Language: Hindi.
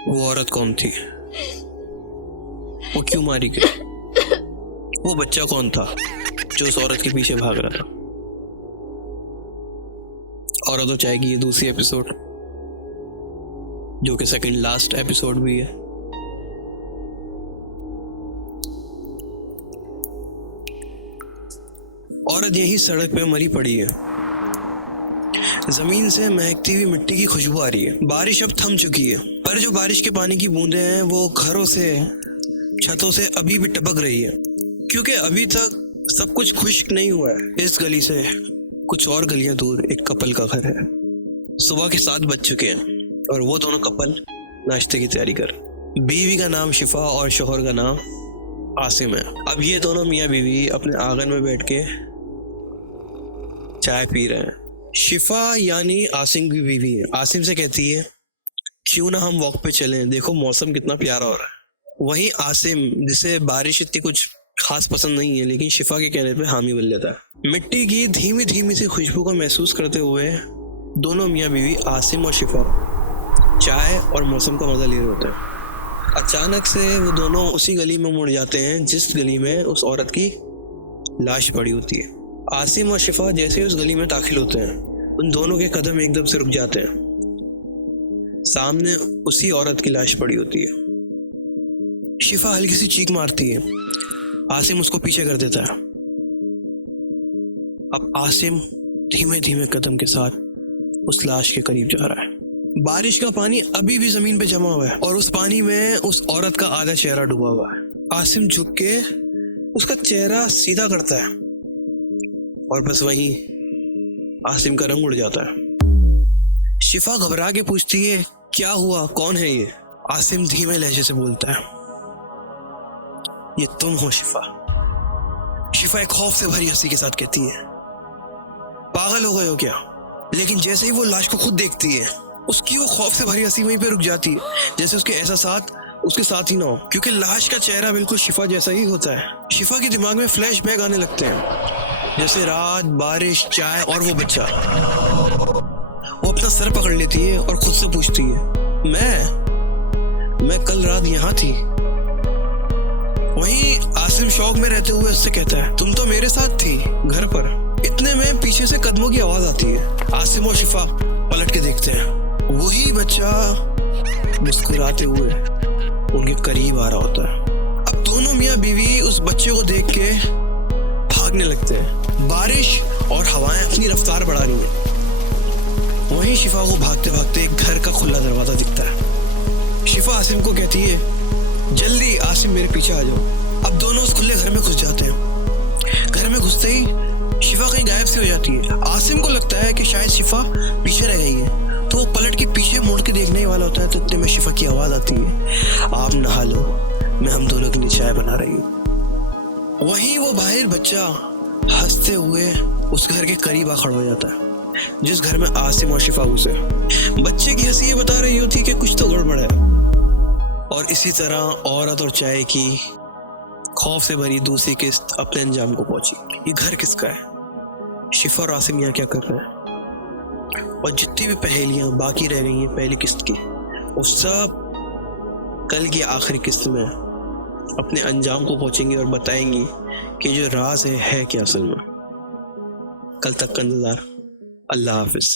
वो औरत कौन थी? वो क्यों मारी गई? वो बच्चा कौन था जो उस औरत के पीछे भाग रहा था? और तो चाहेगी ये दूसरी एपिसोड, जो कि सेकंड लास्ट एपिसोड भी है। औरत यही सड़क पे मरी पड़ी है। जमीन से महकती हुई मिट्टी की खुशबू आ रही है। बारिश अब थम चुकी है, पर जो बारिश के पानी की बूंदें हैं वो घरों से, छतों से अभी भी टपक रही है, क्योंकि अभी तक सब कुछ खुश्क नहीं हुआ है। इस गली से कुछ और गलियां दूर एक कपल का घर है। सुबह के 7 बज चुके हैं और वो दोनों कपल नाश्ते की तैयारी कर। बीवी का नाम शिफा और शोहर का नाम आसिम है। अब ये दोनों मियाँ बीवी अपने आंगन में बैठ के चाय पी रहे हैं। शिफा यानी आसिम की बीवी है। आसिम से कहती है, क्यों ना हम वॉक पे चलें, देखो मौसम कितना प्यारा हो रहा है। वहीं आसिम, जिसे बारिश इतनी कुछ खास पसंद नहीं है, लेकिन शिफा के कहने पे हामी बोल लेता है। मिट्टी की धीमी धीमी सी खुशबू को महसूस करते हुए दोनों मियाँ बीवी आसिम और शिफा चाय और मौसम का मजा ले रहे होते हैं। अचानक से वो दोनों उसी गली में मुड़ जाते हैं जिस गली में उस औरत की लाश पड़ी होती है। आसिम और शिफा जैसे उस गली में दाखिल होते हैं, उन दोनों के कदम एकदम से रुक जाते हैं। सामने उसी औरत की लाश पड़ी होती है। शिफा हल्की सी चीख मारती है। आसिम उसको पीछे कर देता है। अब आसिम धीमे धीमे कदम के साथ उस लाश के करीब जा रहा है। बारिश का पानी अभी भी जमीन पे जमा हुआ है और उस पानी में उस औरत का आधा चेहरा डूबा हुआ है। आसिम झुक के उसका चेहरा सीधा करता है और बस वहीं आसिम का रंग उड़ जाता है। शिफा घबरा के पूछती है, क्या हुआ, कौन है ये? आसिम धीमे लहजे से बोलता है, ये तुम हो शिफा। शिफा एक खौफ से भरी हंसी के साथ कहती है, पागल हो गए हो क्या? लेकिन जैसे ही वो लाश को खुद देखती है, उसकी वो खौफ से भरी हंसी वहीं पे रुक जाती है, जैसे उसके एहसास उसके साथ ही ना हो, क्योंकि लाश का चेहरा बिल्कुल शिफा जैसा ही होता है। शिफा के दिमाग में फ्लैशबैक आने लगते हैं, जैसे रात, बारिश, चाय और वो बच्चा। वो अपना सर पकड़ लेती है और खुद से पूछती है, मैं कल रात यहाँ थी। वहीं आसिम शौक में रहते हुए उससे कहता है, तुम तो मेरे साथ थी घर पर। इतने में पीछे से कदमों की आवाज आती है। आसिम और शिफा पलट के देखते हैं, वही बच्चा मुस्कुराते हुए उनके करीब आ रहा होता है। अब दोनों मियाँ बीवी उस बच्चे को देख के भागने लगते हैं। बारिश और हवाएं अपनी रफ्तार बढ़ा रही हैं। वहीं शिफा को भागते भागते एक घर का खुला दरवाजा दिखता है। शिफा आसिम को कहती है, जल्दी आसिम मेरे पीछे आ जाओ। अब दोनों उस खुले घर में घुस जाते हैं। घर में घुसते ही शिफा कहीं गायब सी हो जाती है। आसिम को लगता है कि शायद शिफा पीछे रह गई है, तो वो पलट के पीछे मुड़ के देखने वाला होता है, तो इतने में शिफा की आवाज आती है, आप नहा लो, मैं हम दोनों के लिए चाय बना रही हूँ। वहीं वो बाहर बच्चा हंसते हुए उस घर के करीब आ खड़ा हो जाता है जिस घर में आसिम और शिफा घुसे। बच्चे की हंसी ये बता रही होती कि कुछ तो गड़बड़ है। और इसी तरह औरत और चाय की खौफ से भरी दूसरी किस्त अपने अंजाम को पहुंची। ये घर किसका है? शिफा और आसिम यहाँ क्या कर रहे हैं? और जितनी भी पहेलियां बाकी रह गई हैं पहली किस्त की, वो सब कल की आखिरी किस्त में अपने अंजाम को पहुंचेंगी और बताएंगी कि जो राज है क्या असल में। कल तक का इंतजार। अल्लाह हाफिज।